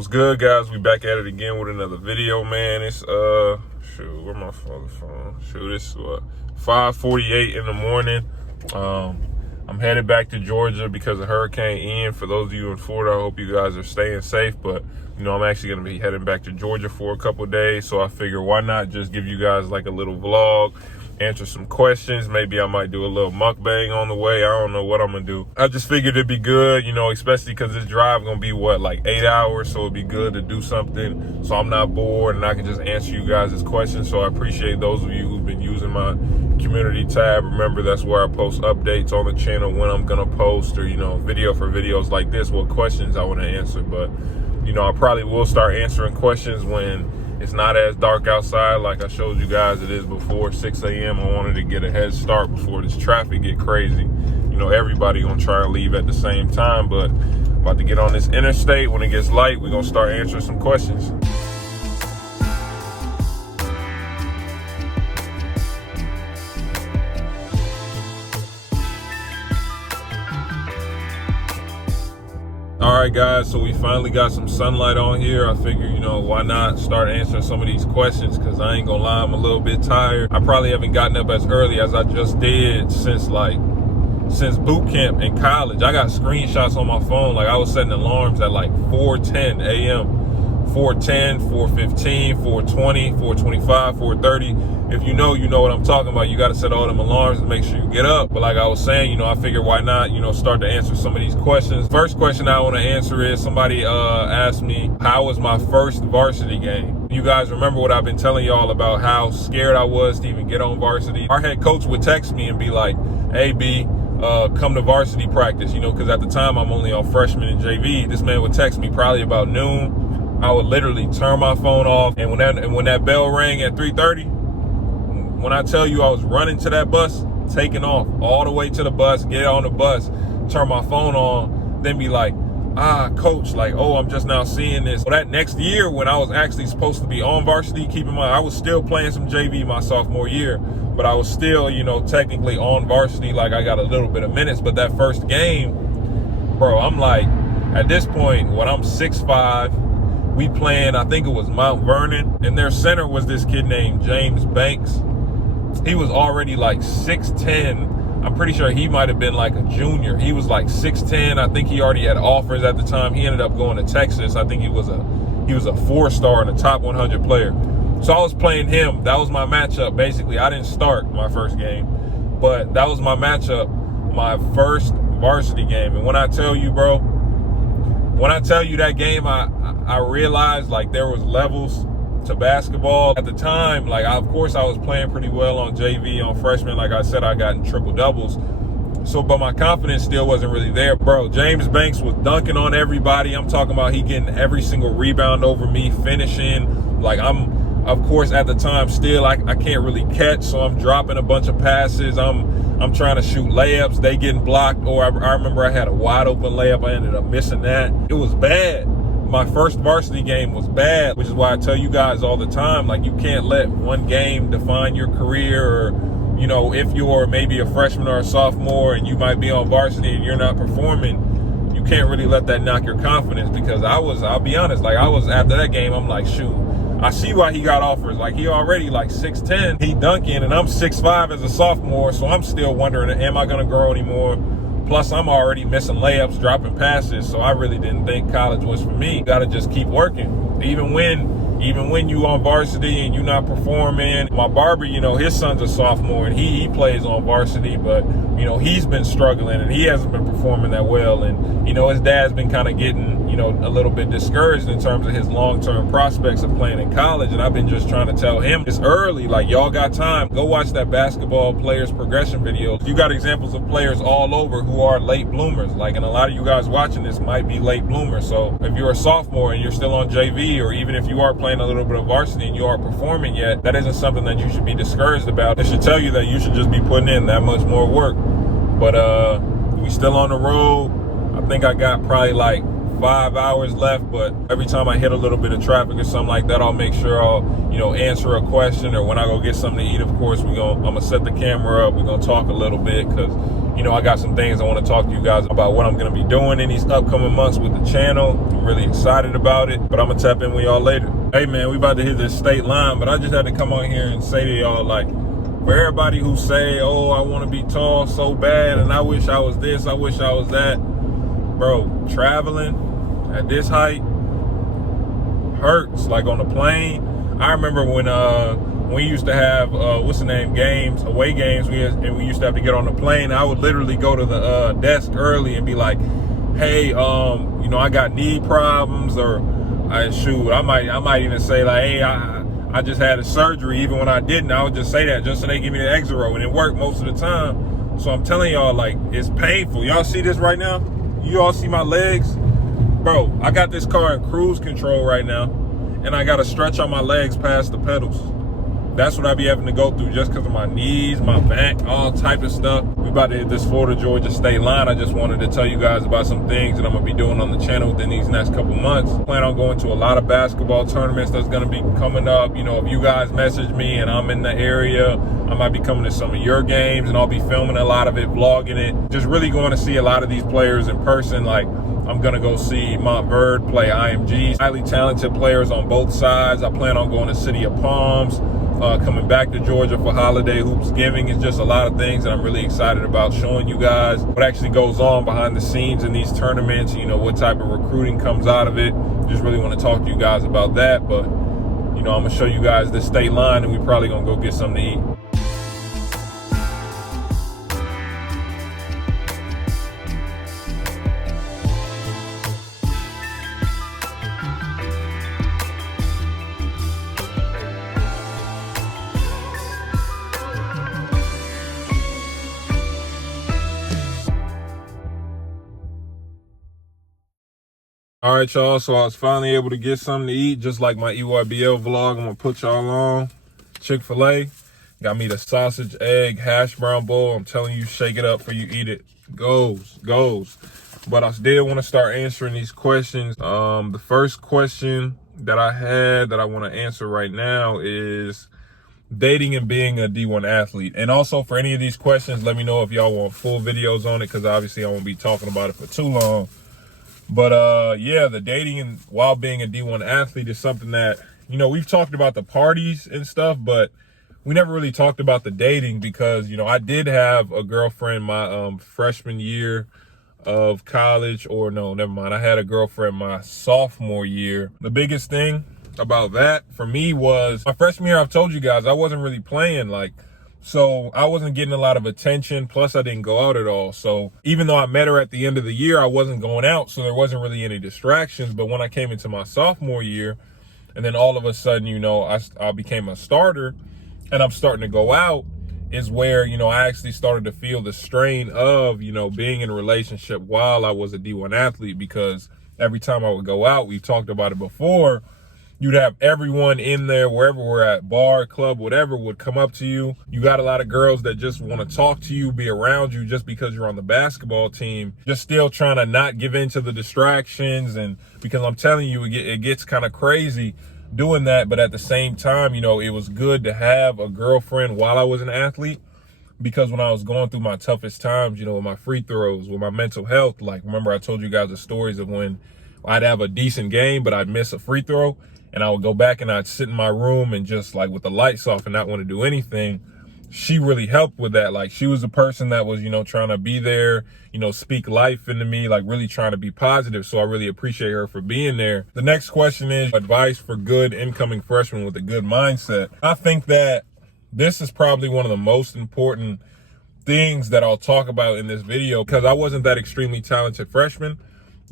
What's good, guys? We back at it again with another video, man. It's where my phone? It's 5:48 in the morning. I'm headed back to Georgia because of Hurricane Ian. For those of you in Florida, I hope you guys are staying safe. But I'm actually gonna be heading back to Georgia for a couple of days. So I figure, why not just give you guys like a little vlog, answer some questions. Maybe I might do a little mukbang on the way. I don't know what I'm gonna do. I just figured it'd be good, especially because this drive gonna be like 8 hours, so it'd be good to do something so I'm not bored and I can just answer you guys' questions. So I appreciate those of you who've been using my community tab. Remember, that's where I post updates on the channel, when I'm gonna post, or video for videos like this, what questions I want to answer. But I probably will start answering questions when it's not as dark outside. Like I showed you guys, it is before 6 a.m. I wanted to get a head start before this traffic get crazy. Everybody gonna try and leave at the same time, but about to get on this interstate. When it gets light, we're gonna start answering some questions. All right, guys, so we finally got some sunlight on here. I figure, why not start answering some of these questions, because I ain't gonna lie, I'm a little bit tired. I probably haven't gotten up as early as I just did since boot camp in college. I got screenshots on my phone. Like, I was setting alarms at like 4:10 a.m. 4:10, 4:15, 4:20, 4:25, 4:30. If you know what I'm talking about. You got to set all them alarms to make sure you get up. But like I was saying, I figured, why not, start to answer some of these questions. First question I want to answer is, somebody asked me, how was my first varsity game? You guys remember what I've been telling y'all about how scared I was to even get on varsity? Our head coach would text me and be like, hey, B, come to varsity practice, because at the time I'm only on freshman and JV. This man would text me probably about noon. I would literally turn my phone off, and when that bell rang at 3:30, when I tell you I was running to that bus, taking off all the way to the bus, get on the bus, turn my phone on, then be like, coach, like, oh, I'm just now seeing this. So that next year, when I was actually supposed to be on varsity, keep in mind, I was still playing some JV my sophomore year, but I was still, technically on varsity. Like, I got a little bit of minutes. But that first game, bro, I'm like, at this point, when I'm 6'5", we playing, I think it was Mount Vernon, and their center was this kid named James Banks. He was already like 6'10". I'm pretty sure he might have been like a junior. He was like 6'10". I think he already had offers at the time. He ended up going to Texas. I think he was a 4-star and a top 100 player. So I was playing him. That was my matchup, basically. I didn't start my first game, but that was my matchup, my first varsity game. And when I tell you, bro, that game, I realized like there was levels to basketball. At the time, like, of course I was playing pretty well on JV, on freshman. Like I said, I got in triple doubles. So, but my confidence still wasn't really there, bro. James Banks was dunking on everybody. I'm talking about he getting every single rebound over me, finishing. Like, of course, at the time, still, I can't really catch, so I'm dropping a bunch of passes. I'm trying to shoot layups. They getting blocked. Or I remember I had a wide open layup. I ended up missing that. It was bad. My first varsity game was bad, which is why I tell you guys all the time, like, you can't let one game define your career. Or, if you're maybe a freshman or a sophomore and you might be on varsity and you're not performing, you can't really let that knock your confidence. Because I'll be honest, like, I was, after that game, I'm like, shoot, I see why he got offers. Like, he already like 6'10", he dunking, and I'm 6'5" as a sophomore. So I'm still wondering, am I going to grow anymore? Plus, I'm already missing layups, dropping passes, so I really didn't think college was for me. Got to just keep working. Even when you on varsity and you not performing. My barber, his son's a sophomore, and he plays on varsity, but, he's been struggling, and he hasn't been performing that well. And, his dad's been kind of getting, a little bit discouraged in terms of his long-term prospects of playing in college. And I've been just trying to tell him, it's early, like, y'all got time. Go watch that basketball players progression video. You got examples of players all over who are late bloomers. Like, and a lot of you guys watching this might be late bloomers. So if you're a sophomore and you're still on JV, or even if you are playing a little bit of varsity and you aren't performing yet, that isn't something that you should be discouraged about. It should tell you that you should just be putting in that much more work. But we still on the road. I think I got probably like 5 hours left, but every time I hit a little bit of traffic or something like that, I'll make sure I'll, answer a question. Or when I go get something to eat, of course, I'm gonna set the camera up. We're gonna talk a little bit, because, I got some things I want to talk to you guys about what I'm going to be doing in these upcoming months with the channel. I'm really excited about it, but I'm going to tap in with y'all later. Hey man, we about to hit this state line, but I just had to come on here and say to y'all, like, for everybody who say, oh, I want to be tall so bad and I wish I was this, I wish I was that. Bro, traveling at this height hurts. Like on the plane, I remember when we used to have games, away games, and we used to have to get on the plane. I would literally go to the desk early and be like, hey, I got knee problems, or I might even say like, hey, I just had a surgery. Even when I didn't, I would just say that just so they give me the Exero, and it worked most of the time. So I'm telling y'all, like, it's painful. Y'all see this right now? You all see my legs? Bro, I got this car in cruise control right now, and I got to stretch on my legs past the pedals. That's what I be having to go through just because of my knees, my back, all type of stuff. We about to hit this Florida, Georgia state line. I just wanted to tell you guys about some things that I'm going to be doing on the channel within these next couple months. I plan on going to a lot of basketball tournaments that's going to be coming up. If you guys message me and I'm in the area, I might be coming to some of your games, and I'll be filming a lot of it, vlogging it. Just really going to see a lot of these players in person. Like, I'm going to go see Montverde play IMG. Highly talented players on both sides. I plan on going to City of Palms. Coming back to Georgia for holiday hoops giving. Is just a lot of things that I'm really excited about showing you guys what actually goes on behind the scenes in these tournaments, what type of recruiting comes out of it. Just really want to talk to you guys about that. But, I'm going to show you guys this state line, and we probably going to go get something to eat. All right, y'all, so I was finally able to get something to eat, just like my EYBL vlog. I'm going to put y'all on. Chick-fil-A got me the sausage, egg, hash brown bowl. I'm telling you, shake it up for you eat it. Goes. But I did want to start answering these questions. The first question that I had that I want to answer right now is dating and being a D1 athlete. And also, for any of these questions, let me know if y'all want full videos on it, because obviously I won't be talking about it for too long. But yeah, the dating and while being a D1 athlete is something that, we've talked about the parties and stuff, but we never really talked about the dating because, I did have a girlfriend my freshman year of college, or no, never mind. I had a girlfriend my sophomore year. The biggest thing about that for me was my freshman year, I've told you guys, I wasn't really playing, so I wasn't getting a lot of attention. Plus, I didn't go out at all. So even though I met her at the end of the year, I wasn't going out. So there wasn't really any distractions. But when I came into my sophomore year, and then all of a sudden, I became a starter and I'm starting to go out, is where, I actually started to feel the strain of, being in a relationship while I was a D1 athlete. Because every time I would go out, we've talked about it before, you'd have everyone in there, wherever we're at, bar, club, whatever, would come up to you. You got a lot of girls that just want to talk to you, be around you just because you're on the basketball team, just still trying to not give in to the distractions. And because I'm telling you, it gets kind of crazy doing that. But at the same time, it was good to have a girlfriend while I was an athlete, because when I was going through my toughest times, with my free throws, with my mental health, like, remember I told you guys the stories of when I'd have a decent game, but I'd miss a free throw. And I would go back and I'd sit in my room and just with the lights off and not want to do anything. She really helped with that. She was the person that was, trying to be there, speak life into me, really trying to be positive. So I really appreciate her for being there. The next question is advice for good incoming freshmen with a good mindset. I think that this is probably one of the most important things that I'll talk about in this video, because I wasn't that extremely talented freshman,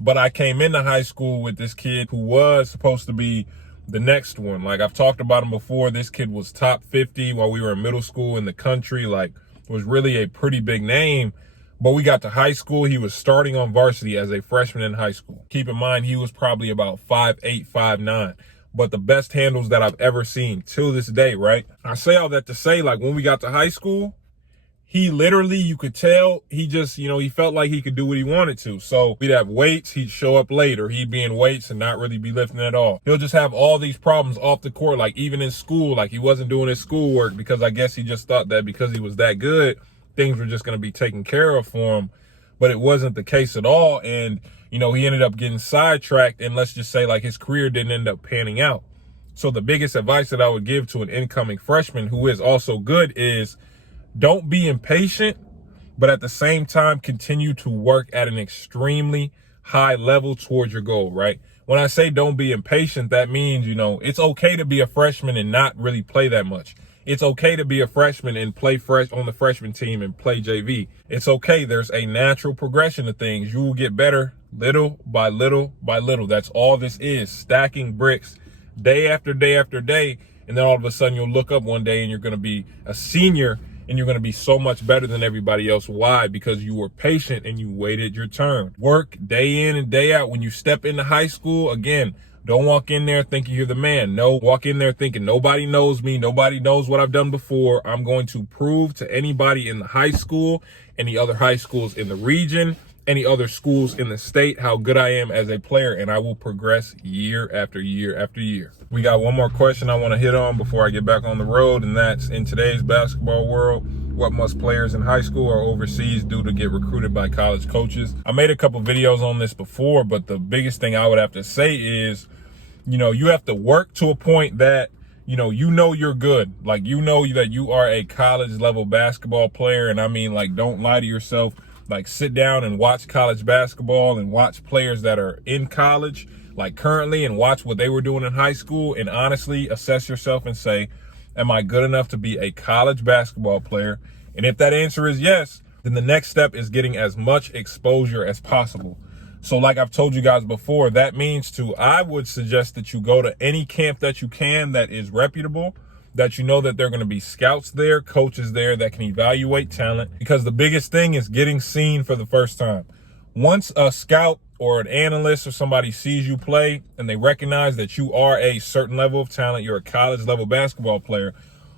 but I came into high school with this kid who was supposed to be the next one. I've talked about him before. This kid was top 50 while we were in middle school in the country. Was really a pretty big name. But we got to high school. He was starting on varsity as a freshman in high school. Keep in mind, he was probably about 5'8", 5'9". But the best handles that I've ever seen till this day, right? I say all that to say, when we got to high school, he literally, you could tell, he just, he felt like he could do what he wanted to. So we'd have weights, he'd show up later, he'd be in weights and not really be lifting at all. He'll just have all these problems off the court, even in school, he wasn't doing his schoolwork, because I guess he just thought that because he was that good, things were just going to be taken care of for him, but it wasn't the case at all. And, you know, he ended up getting sidetracked, and let's just say like his career didn't end up panning out. So the biggest advice that I would give to an incoming freshman who is also good is don't be impatient, but at the same time, continue to work at an extremely high level towards your goal, right? When I say don't be impatient, that means, you know, it's okay to be a freshman and not really play that much. It's okay to be a freshman and play fresh on the freshman team and play JV. It's okay. There's a natural progression to things. You will get better little by little by little. That's all this is, stacking bricks day after day after day. And then all of a sudden you'll look up one day and you're going to be a senior and you're going to be so much better than everybody else. Why? Because you were patient and you waited your turn. Work day in and day out. When you step into high school, again, don't walk in there thinking you're the man. No, walk in there thinking nobody knows me. Nobody knows what I've done before. I'm going to prove to anybody in the high school, any other high schools in the region, any other schools in the state, how good I am as a player, and I will progress year after year after year. We got one more question I want to hit on before I get back on the road, and that's, in today's basketball world, what must players in high school or overseas do to get recruited by college coaches? I made a couple videos on this before, but the biggest thing I would have to say is, you know, you have to work to a point that, you know you're good. Like, you know that you are a college level basketball player. And I mean, like, don't lie to yourself. Like, sit down and watch college basketball and watch players that are in college, like currently, and watch what they were doing in high school. And honestly, assess yourself and say, am I good enough to be a college basketball player? And if that answer is yes, then the next step is getting as much exposure as possible. So like I've told you guys before, that means I would suggest that you go to any camp that you can that is reputable, that you know that there are going to be scouts there, coaches there that can evaluate talent, because the biggest thing is getting seen for the first time. Once a scout or an analyst or somebody sees you play and they recognize that you are a certain level of talent, you're a college level basketball player,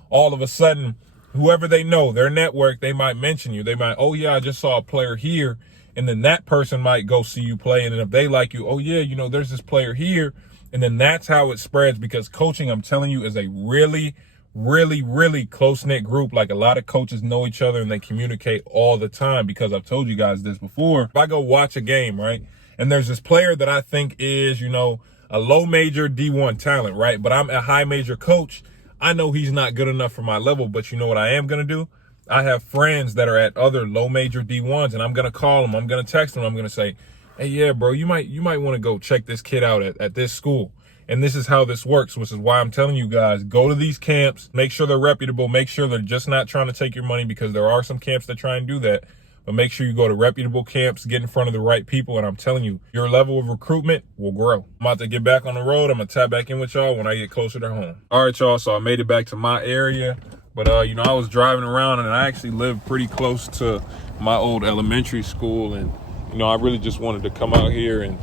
all of a sudden, whoever they know, their network, they might mention you. They might, oh yeah, I just saw a player here. And then that person might go see you play. And then if they like you, oh yeah, you know, there's this player here. And then that's how it spreads, because coaching, I'm telling you, is a really, really, really close-knit group. Like, a lot of coaches know each other and they communicate all the time, because I've told you guys this before. If I go watch a game, right, and there's this player that I think is, you know, a low major D1 talent, right, but I'm a high major coach, I know he's not good enough for my level. But you know what I am going to do? I have friends that are at other low major D1s, and I'm going to call them. I'm going to text them. I'm going to say, hey, yeah, bro, you might want to go check this kid out at this school. And this is how this works, which is why I'm telling you guys, go to these camps, make sure they're reputable, make sure they're just not trying to take your money, because there are some camps that try and do that. But make sure you go to reputable camps, get in front of the right people, and I'm telling you, your level of recruitment will grow. I'm about to get back on the road. I'm going to tap back in with y'all when I get closer to home. All right, y'all, so I made it back to my area. But, you know, I was driving around, and I actually lived pretty close to my old elementary school. And, you know, I really just wanted to come out here and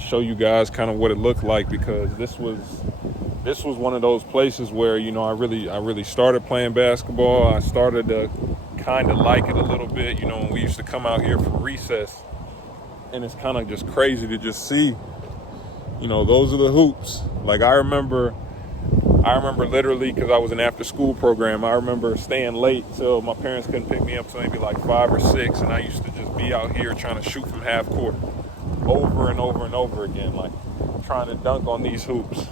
show you guys kind of what it looked like, because this was one of those places where, you know, I really started playing basketball. I started to kind of like it a little bit, you know, when we used to come out here for recess. And it's kind of just crazy to just see, you know, those are the hoops. Like, I remember literally, because I was an after school program, I remember staying late till my parents couldn't pick me up till maybe like 5 or 6. And I used to just be out here trying to shoot from half court over and over and over again, like trying to dunk on these hoops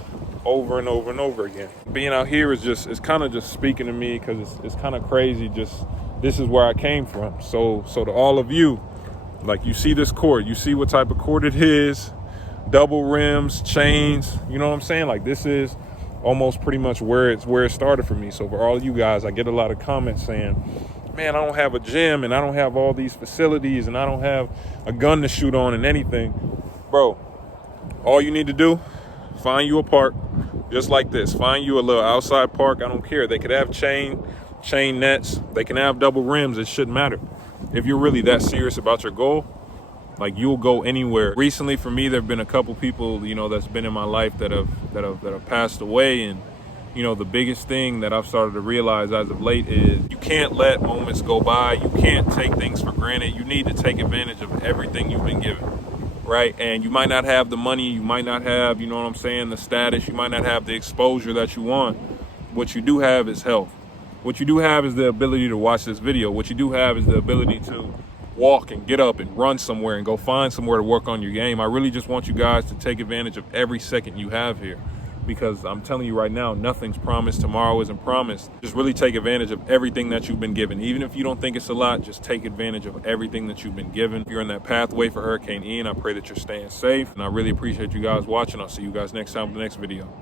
over and over and over again. Being out here is kind of just speaking to me, because it's kind of crazy. Just, this is where I came from. So to all of you, like, you see this court, you see what type of court it is, double rims, chains, you know what I'm saying? Like, this is almost pretty much where it started for me. So for all of you guys, I get a lot of comments saying, man, I don't have a gym, and I don't have all these facilities, and I don't have a gun to shoot on and anything. Bro, all you need to do, find you a park just like this. Find you a little outside park. I don't care. They could have chain nets. They can have double rims. It shouldn't matter. If you're really that serious about your goal, like, you'll go anywhere. Recently, for me, there have been a couple people, you know, that's been in my life that have passed away. And, you know, the biggest thing that I've started to realize as of late is you can't let moments go by. You can't take things for granted. You need to take advantage of everything you've been given, right? And you might not have the money. You might not have, you know what I'm saying, the status. You might not have the exposure that you want. What you do have is health. What you do have is the ability to watch this video. What you do have is the ability to walk and get up and run somewhere and go find somewhere to work on your game. I really just want you guys to take advantage of every second you have here, because I'm telling you right now, nothing's promised. Tomorrow isn't promised. Just really take advantage of everything that you've been given. Even if you don't think it's a lot, just take advantage of everything that you've been given. If you're in that pathway for Hurricane Ian, I pray that you're staying safe. And I really appreciate you guys watching. I'll see you guys next time in the next video.